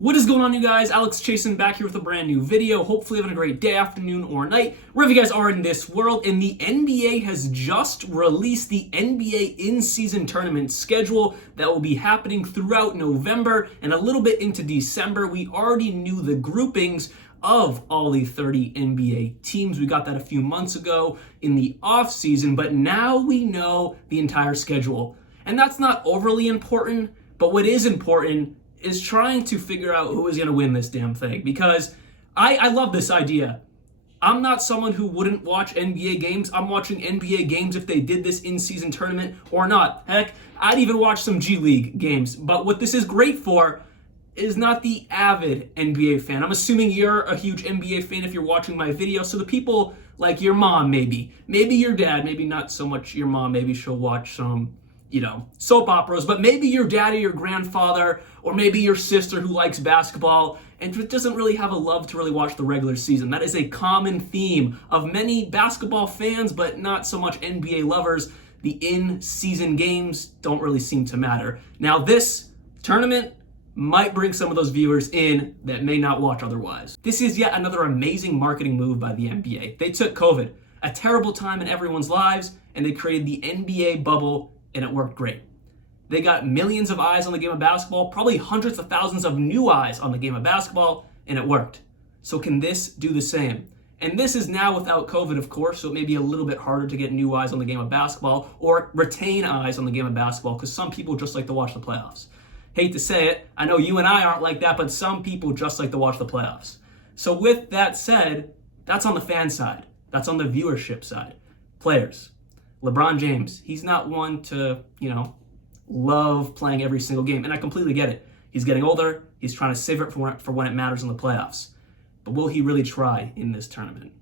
What is going on, you guys? Alex Chasen back here with a brand new video. Hopefully having a great day, afternoon, or night, wherever you guys are in this world. And the NBA has just released the NBA in-season tournament schedule that will be happening throughout November and a little bit into December. We already knew the groupings of all the 30 NBA teams. We got that a few months ago in the offseason, but now we know the entire schedule. And that's not overly important, but what is important is trying to figure out who is going to win this damn thing, because I love this idea. I'm not someone who wouldn't watch NBA games. I'm watching NBA games if they did this in-season tournament or not. Heck, I'd even watch some G League games. But what this is great for is not the avid NBA fan. I'm assuming you're a huge NBA fan if you're watching my video. So the people like your mom, maybe your dad, maybe not so much your mom, maybe she'll watch some soap operas, but maybe your dad or your grandfather, or maybe your sister who likes basketball and doesn't really have a love to really watch the regular season. That is a common theme of many basketball fans, but not so much NBA lovers. The in-season games don't really seem to matter. Now, this tournament might bring some of those viewers in that may not watch otherwise. This is yet another amazing marketing move by the NBA. They took COVID, a terrible time in everyone's lives, and they created the NBA bubble, and it worked great. They got millions of eyes on the game of basketball, probably hundreds of thousands of new eyes on the game of basketball, and it worked. So can this do the same? And this is now without COVID, of course, so it may be a little bit harder to get new eyes on the game of basketball or retain eyes on the game of basketball, because some people just like to watch the playoffs. Hate to say it, I know you and I aren't like that, but some people just like to watch the playoffs. So with that said, that's on the fan side. That's on the viewership side. Players. LeBron James, he's not one to, love playing every single game. And I completely get it. He's getting older. He's trying to save it for when it matters in the playoffs. But will he really try in this tournament?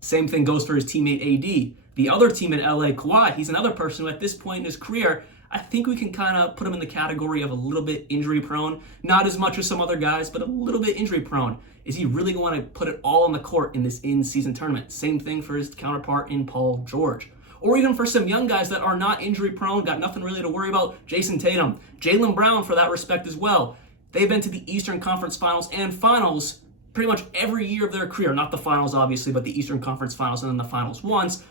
Same thing goes for his teammate AD. The other team in LA, Kawhi, he's another person who at this point in his career, I think we can kind of put him in the category of a little bit injury prone. Not as much as some other guys, but a little bit injury prone. Is he really going to put it all on the court in this in-season tournament? Same thing for his counterpart in Paul George. Or even for some young guys that are not injury prone, got nothing really to worry about, Jason Tatum, Jaylen Brown for that respect as well. They've been to the Eastern Conference Finals and Finals pretty much every year of their career. Not the Finals, obviously, but the Eastern Conference Finals and then the Finals once.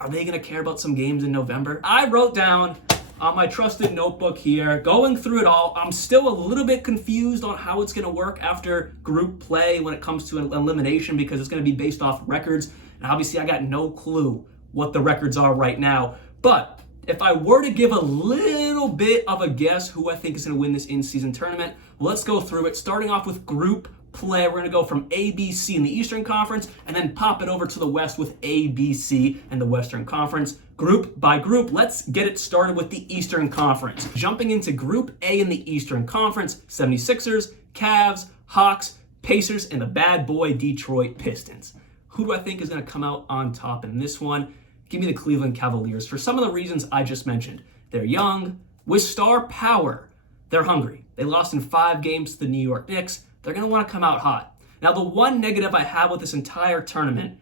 Are they going to care about some games in November? I wrote down on my trusted notebook here, going through it all, I'm still a little bit confused on how it's going to work after group play when it comes to an elimination, because it's going to be based off records. And obviously, I got no clue what the records are right now. But if I were to give a little bit of a guess who I think is going to win this in-season tournament, let's go through it. Starting off with group play, we're going to go from A, B, C in the Eastern Conference, and then pop it over to the West with A, B, C in the Western Conference. Group by group, let's get it started with the Eastern Conference. Jumping into Group A in the Eastern Conference, 76ers, Cavs, Hawks, Pacers, and the bad boy Detroit Pistons. Who do I think is going to come out on top in this one? Give me the Cleveland Cavaliers for some of the reasons I just mentioned. They're young, with star power. They're hungry. They lost in 5 games to the New York Knicks. They're going to want to come out hot. Now, the one negative I have with this entire tournament,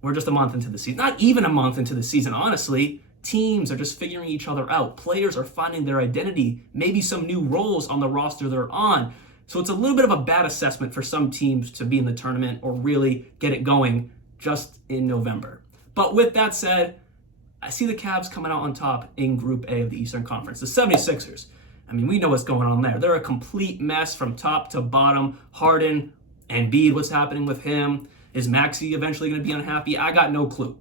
we're just a month into the season. Not even a month into the season, honestly. Teams are just figuring each other out. Players are finding their identity, maybe some new roles on the roster they're on. So it's a little bit of a bad assessment for some teams to be in the tournament or really get it going just in November. But with that said, I see the Cavs coming out on top in Group A of the Eastern Conference. The 76ers, we know what's going on there. They're a complete mess from top to bottom. Harden, Embiid, what's happening with him? Is Maxey eventually going to be unhappy? I got no clue.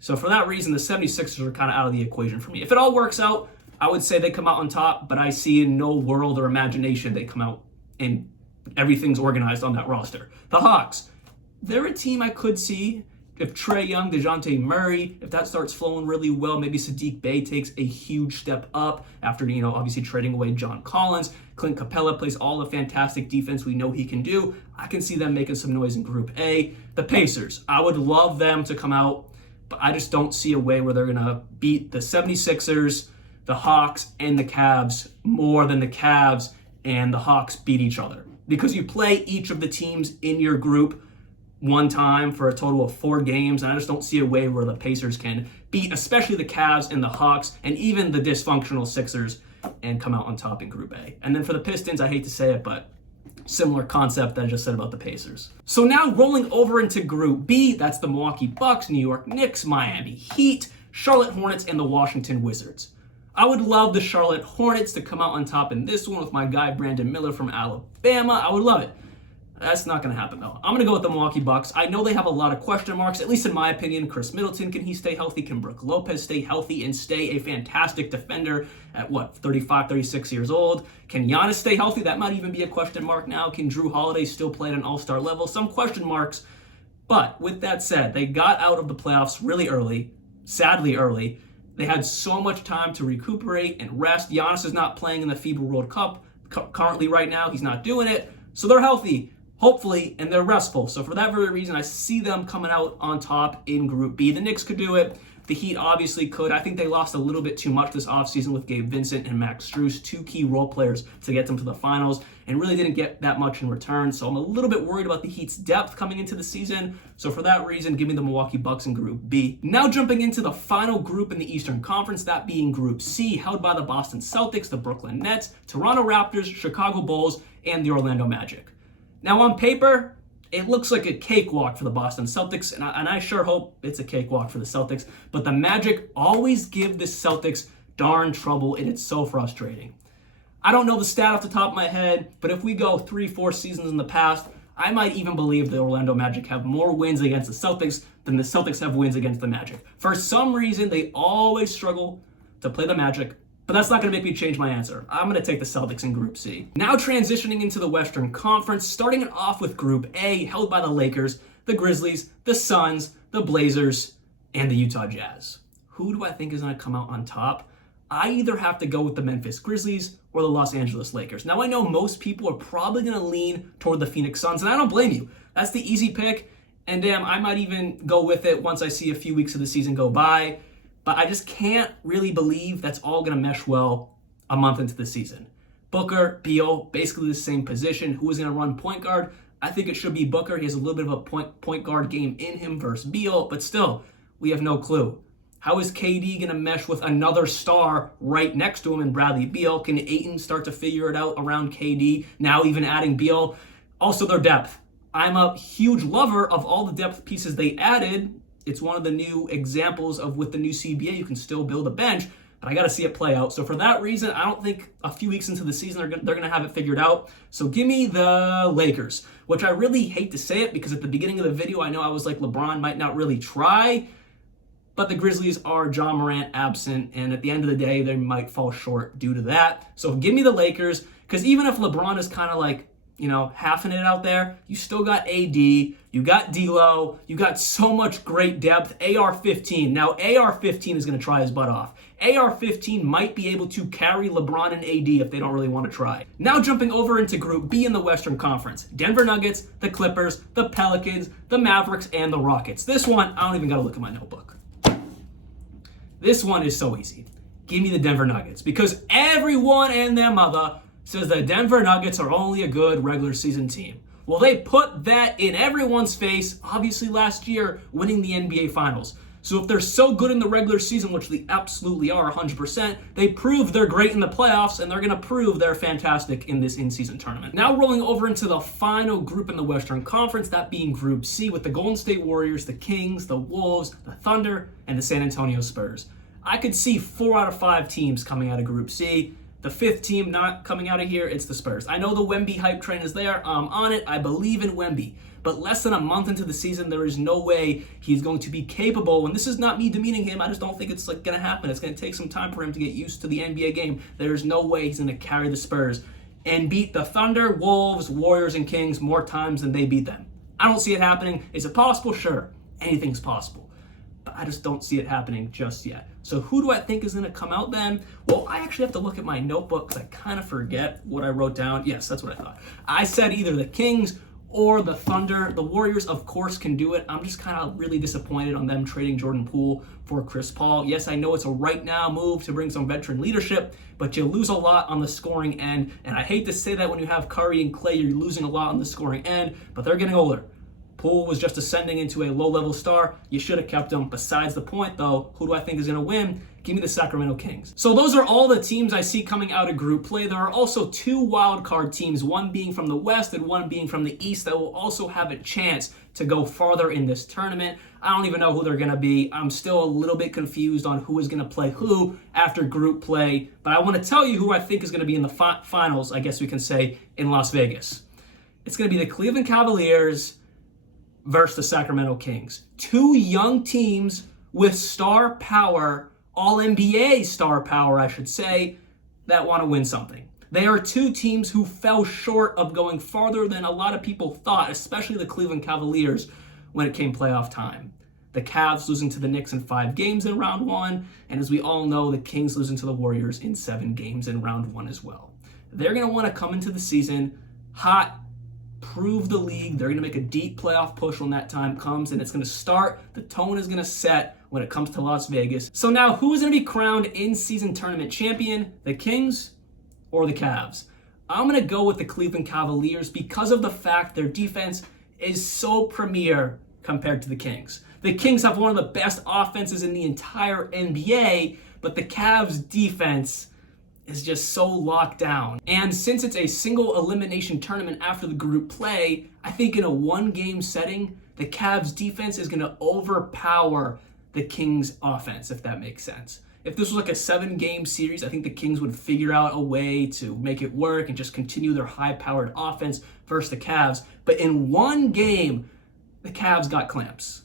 So for that reason, the 76ers are kind of out of the equation for me. If it all works out, I would say they come out on top, but I see in no world or imagination they come out and everything's organized on that roster. The Hawks, they're a team I could see if Trae Young, DeJounte Murray, if that starts flowing really well, maybe Saddiq Bey takes a huge step up after, obviously trading away John Collins. Clint Capella plays all the fantastic defense we know he can do. I can see them making some noise in Group A. The Pacers, I would love them to come out, but I just don't see a way where they're going to beat the 76ers, the Hawks, and the Cavs more than the Cavs and the Hawks beat each other. Because you play each of the teams in your group one time for a total of 4 games, and I just don't see a way where the Pacers can beat especially the Cavs and the Hawks and even the dysfunctional Sixers and come out on top in Group A. And then for the Pistons, I hate to say it, but Similar concept that I just said about the Pacers. So now rolling over into Group B, that's the Milwaukee Bucks, New York Knicks, Miami Heat, Charlotte Hornets, and the Washington Wizards. I would love the Charlotte Hornets to come out on top in this one with my guy Brandon Miller from Alabama. I would love it. That's not going to happen, though. I'm going to go with the Milwaukee Bucks. I know they have a lot of question marks, at least in my opinion. Chris Middleton, can he stay healthy? Can Brook Lopez stay healthy and stay a fantastic defender at, 35, 36 years old? Can Giannis stay healthy? That might even be a question mark now. Can Drew Holiday still play at an all-star level? Some question marks. But with that said, they got out of the playoffs really early, sadly early. They had so much time to recuperate and rest. Giannis is not playing in the FIBA World Cup currently right now. He's not doing it. So they're healthy, hopefully, and they're restful. So for that very reason, I see them coming out on top in Group B. The Knicks could do it. The Heat obviously could. I think they lost a little bit too much this offseason with Gabe Vincent and Max Strus, two key role players to get them to the finals, and really didn't get that much in return. So I'm a little bit worried about the Heat's depth coming into the season. So for that reason, give me the Milwaukee Bucks in Group B. Now jumping into the final group in the Eastern Conference, that being Group C, held by the Boston Celtics, the Brooklyn Nets, Toronto Raptors, Chicago Bulls, and the Orlando Magic. Now on paper, it looks like a cakewalk for the Boston Celtics, and I sure hope it's a cakewalk for the Celtics, but the Magic always give the Celtics darn trouble, and it's so frustrating. I don't know the stat off the top of my head, but if we go 3-4 seasons in the past, I might even believe the Orlando Magic have more wins against the Celtics than the Celtics have wins against the Magic. For some reason, they always struggle to play the Magic, but that's not going to make me change my answer. I'm going to take the Celtics in Group C. Now transitioning into the Western Conference, starting it off with Group A, held by the Lakers, the Grizzlies, the Suns, the Blazers, and the Utah Jazz. Who do I think is going to come out on top? I either have to go with the Memphis Grizzlies or the Los Angeles Lakers. Now I know most people are probably going to lean toward the Phoenix Suns, and I don't blame you. That's the easy pick, and damn, I might even go with it once I see a few weeks of the season go by. But I just can't really believe that's all going to mesh well a month into the season. Booker, Beal, basically the same position. Who is going to run point guard? I think it should be Booker. He has a little bit of a point guard game in him versus Beal, but still, we have no clue. How is KD going to mesh with another star right next to him in Bradley Beal? Can Ayton start to figure it out around KD, now even adding Beal? Also, their depth. I'm a huge lover of all the depth pieces they added. It's one of the new examples of with the new CBA, you can still build a bench, but I got to see it play out. So for that reason, I don't think a few weeks into the season they're going to have it figured out. So give me the Lakers, which I really hate to say it because at the beginning of the video, I know I was like LeBron might not really try, but the Grizzlies are John Morant absent, and at the end of the day, they might fall short due to that. So give me the Lakers, because even if LeBron is kind of like, halving it out there, you still got AD, you got D'Lo, you got so much great depth. AR-15. Now, AR-15 is going to try his butt off. AR-15 might be able to carry LeBron and AD if they don't really want to try. Now jumping over into Group B in the Western Conference. Denver Nuggets, the Clippers, the Pelicans, the Mavericks, and the Rockets. This one, I don't even got to look at my notebook. This one is so easy. Give me the Denver Nuggets, because everyone and their mother says that Denver Nuggets are only a good regular season team. Well, they put that in everyone's face, obviously last year, winning the NBA Finals. So if they're so good in the regular season, which they absolutely are 100%, they prove they're great in the playoffs, and they're going to prove they're fantastic in this in-season tournament. Now rolling over into the final group in the Western Conference, that being Group C, with the Golden State Warriors, the Kings, the Wolves, the Thunder, and the San Antonio Spurs. I could see 4 out of 5 teams coming out of Group C. The 5th team not coming out of here, it's the Spurs. I know the Wemby hype train is there. I'm on it. I believe in Wemby. But less than a month into the season, there is no way he's going to be capable. And this is not me demeaning him. I just don't think it's going to happen. It's going to take some time for him to get used to the NBA game. There's no way he's going to carry the Spurs and beat the Thunder, Wolves, Warriors, and Kings more times than they beat them. I don't see it happening. Is it possible? Sure. Anything's possible. But I just don't see it happening just yet. So who do I think is going to come out then? Well, I actually have to look at my notebook because I kind of forget what I wrote down. Yes, that's what I thought. I said either the Kings or the Thunder. The Warriors, of course, can do it. I'm just kind of really disappointed on them trading Jordan Poole for Chris Paul. Yes, I know it's a right now move to bring some veteran leadership, but you lose a lot on the scoring end. And I hate to say that when you have Curry and Clay, you're losing a lot on the scoring end, but they're getting older. Poole was just ascending into a low-level star. You should have kept him. Besides the point, though, who do I think is going to win? Give me the Sacramento Kings. So those are all the teams I see coming out of group play. There are also 2 wild card teams, one being from the West and one being from the East, that will also have a chance to go farther in this tournament. I don't even know who they're going to be. I'm still a little bit confused on who is going to play who after group play, but I want to tell you who I think is going to be in the finals, I guess we can say, in Las Vegas. It's going to be the Cleveland Cavaliers versus the Sacramento Kings. 2 young teams with star power, all-NBA star power, I should say, that want to win something. They are 2 teams who fell short of going farther than a lot of people thought, especially the Cleveland Cavaliers when it came playoff time. The Cavs losing to the Knicks in 5 games in round 1, and as we all know, the Kings losing to the Warriors in 7 games in round 1 as well. They're going to want to come into the season hot, prove the league. They're going to make a deep playoff push when that time comes, and it's going to start. The tone is going to set when it comes to Las Vegas. So now, who is going to be crowned in-season tournament champion? The Kings or the Cavs? I'm going to go with the Cleveland Cavaliers because of the fact their defense is so premier compared to the Kings. The Kings have one of the best offenses in the entire NBA, but the Cavs' defense is just so locked down. And since it's a single elimination tournament after the group play, I think in a 1-game setting, the Cavs defense is going to overpower the Kings offense, if that makes sense. If this was like a 7-game series, I think the Kings would figure out a way to make it work and just continue their high-powered offense versus the Cavs. But in 1 game, the Cavs got clamps.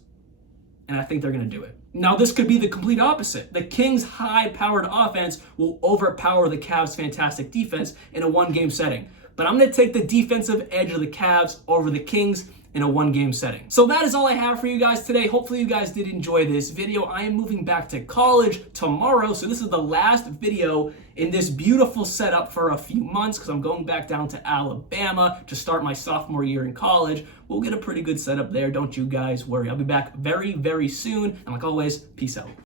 And I think they're going to do it. Now, this could be the complete opposite. The Kings' high-powered offense will overpower the Cavs' fantastic defense in a 1-game setting. But I'm going to take the defensive edge of the Cavs over the Kings in a 1-game setting. So that is all I have for you guys today. Hopefully you guys did enjoy this video. I am moving back to college tomorrow, so this is the last video in this beautiful setup for a few months because I'm going back down to Alabama to start my sophomore year in college. We'll get a pretty good setup there, don't you guys worry. I'll be back very, very soon, and like always, peace out.